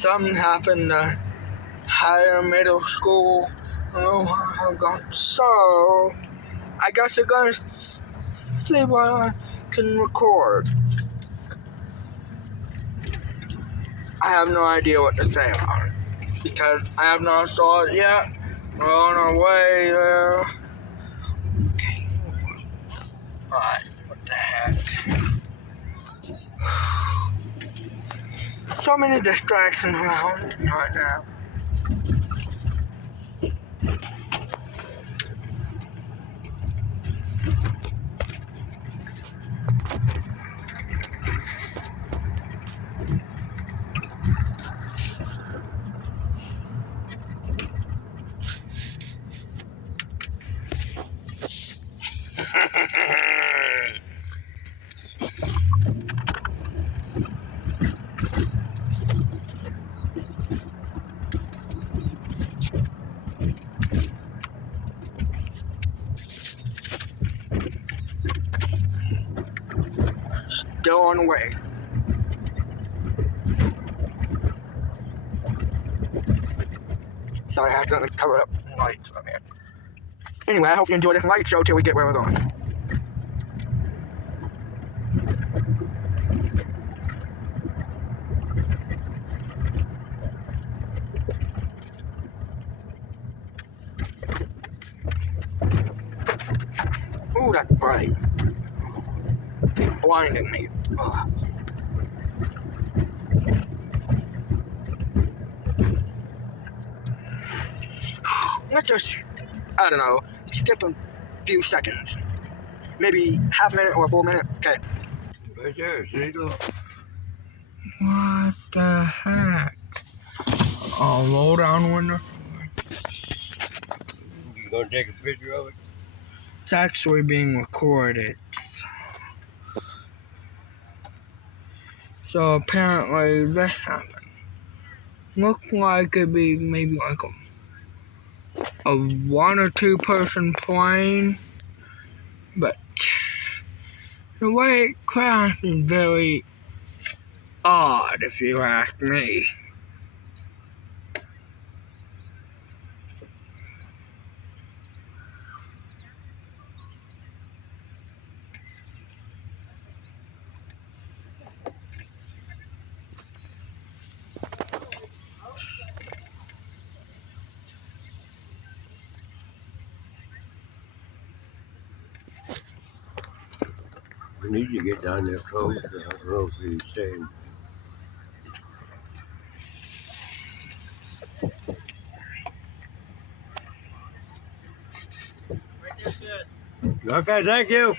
something happened to Hyre Middle School. So I guess I'm gonna see what I can record. I have no idea what to say about it because I have not saw it yet. We're on our way there. Okay. Alright, what the heck? So many distractions around right now. Still on the way. Sorry, I accidentally covered up lights over here. Anyway, I hope you enjoy this light show till we get where we're going. Ooh, that's bright. It's blinding me. Ugh. Let's just, I don't know, skip a few seconds. Maybe half a minute or a full minute. Okay. Right there, see? Look. What the heck? Oh, roll down window. You gonna take a picture of it? It's actually being recorded. So apparently this happened. Looks like it'd be maybe like a 1 or 2 person plane, but the way it crashed is very odd, if you ask me. We need to get down there close. I don't know if he's staying. Okay, thank you.